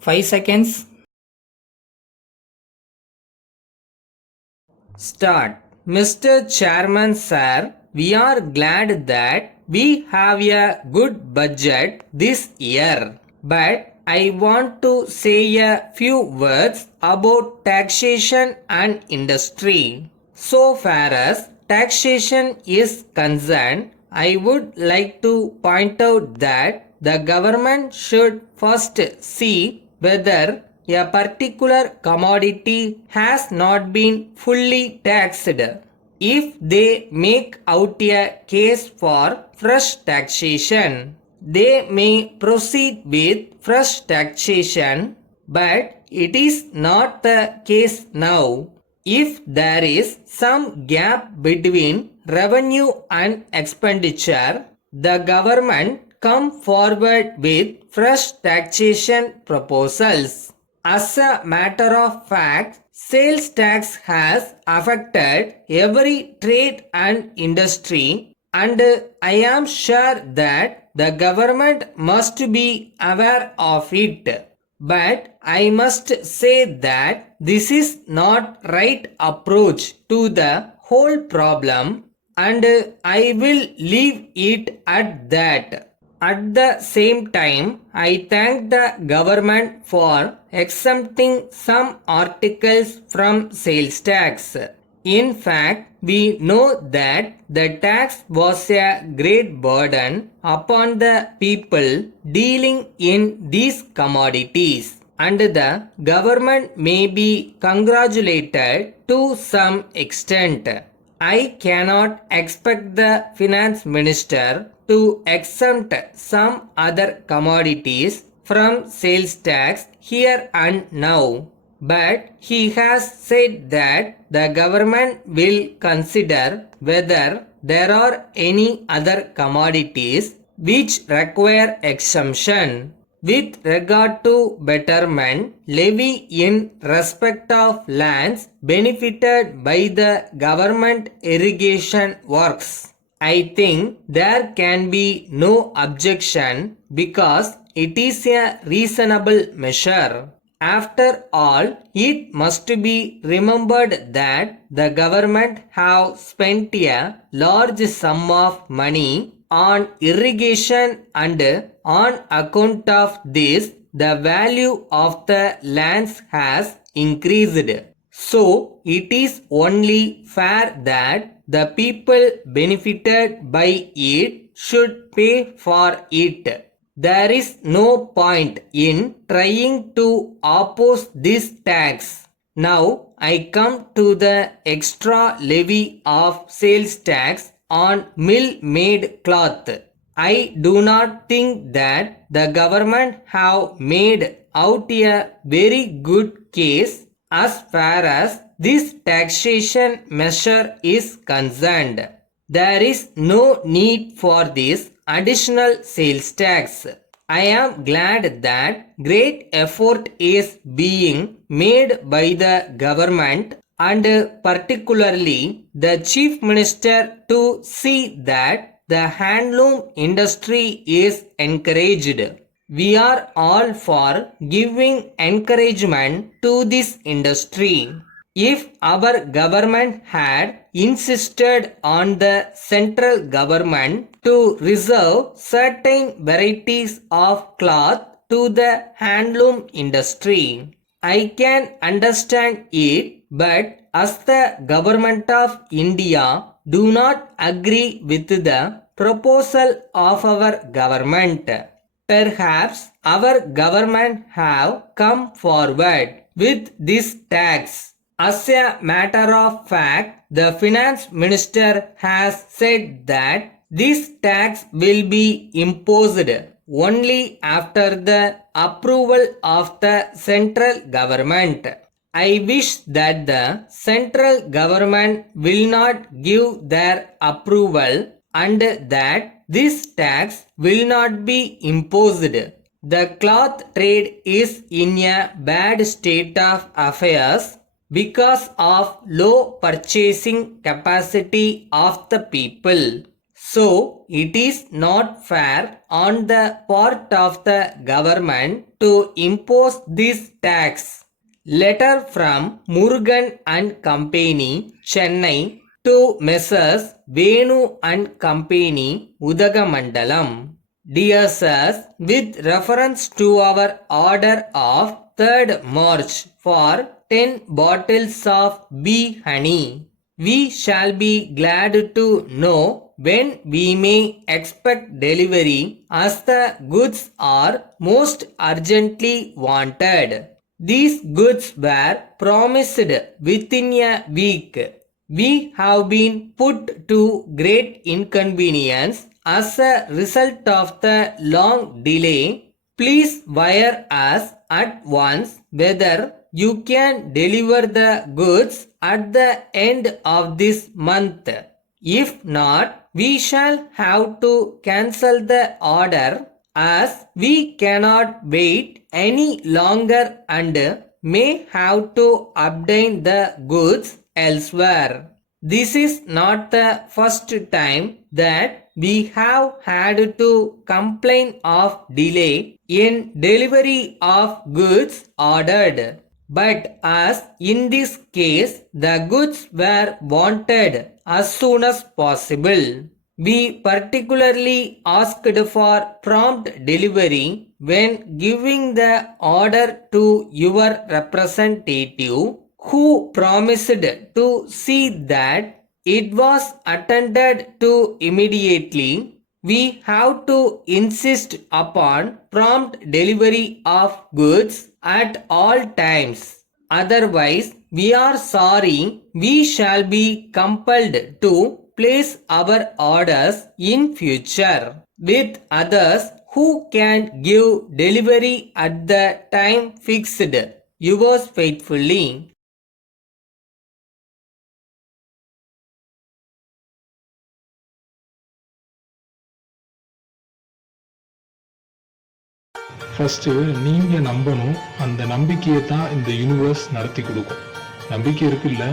5 seconds. Start. Mr. Chairman Sir, we are glad that we have a good budget this year. But I want to say a few words about taxation and industry. So far as taxation is concerned, I would like to point out that the government should first see whether a particular commodity has not been fully taxed. If they make out a case for fresh taxation, they may proceed with fresh taxation, but it is not the case now. If there is some gap between revenue and expenditure, the government come forward with fresh taxation proposals. As a matter of fact, sales tax has affected every trade and industry, and I am sure that the government must be aware of it. But I must say that this is not right approach to the whole problem, and I will leave it at that. At the same time, I thank the government for exempting some articles from sales tax. In fact, we know that the tax was a great burden upon the people dealing in these commodities, and the government may be congratulated to some extent. I cannot expect the finance minister to exempt some other commodities from sales tax here and now, but he has said that the government will consider whether there are any other commodities which require exemption. With regard to betterment levy in respect of lands benefited by the government irrigation works, I think there can be no objection because it is a reasonable measure. After all, it must be remembered that the government have spent a large sum of money on irrigation, and on account of this, the value of the lands has increased. So, it is only fair that the people benefited by it should pay for it. There is no point in trying to oppose this tax. Now, I come to the extra levy of sales tax on mill-made cloth. I do not think that the government have made out a very good case as far as this taxation measure is concerned. There is no need for this additional sales tax. I am glad that great effort is being made by the government, and particularly the Chief Minister, to see that the handloom industry is encouraged. We are all for giving encouragement to this industry. If our government had insisted on the central government to reserve certain varieties of cloth to the handloom industry, I can understand it, but as the government of India do not agree with the proposal of our government, perhaps our government have come forward with this tax. As a matter of fact, the finance minister has said that this tax will be imposed only after the approval of the central government. I wish that the central government will not give their approval and that this tax will not be imposed. The cloth trade is in a bad state of affairs because of low purchasing capacity of the people. So, it is not fair on the part of the government to impose this tax. Letter from Murugan and Company, Chennai to Messrs. Venu and Company, Udagamandalam. Dear sirs, with reference to our order of 3rd March for 10 bottles of bee honey, we shall be glad to know when we may expect delivery, as the goods are most urgently wanted. These goods were promised within a week. We have been put to great inconvenience as a result of the long delay. Please wire us at once whether you can deliver the goods at the end of this month. If not, we shall have to cancel the order, as we cannot wait any longer and may have to obtain the goods elsewhere. This is not the first time that we have had to complain of delay in delivery of goods ordered. But as in this case the goods were wanted as soon as possible, we particularly asked for prompt delivery when giving the order to your representative, who promised to see that it was attended to immediately. We have to insist upon prompt delivery of goods at all times. Otherwise, we are sorry, we shall be compelled to place our orders in future with others who can give delivery at the time fixed. Yours faithfully. First நீங்கள் நம்பணும். அந்த நம்பிக்கையை தான் இந்த universe நடத்தி கொடுக்கும். நம்பிக்கை இருக்குல்ல?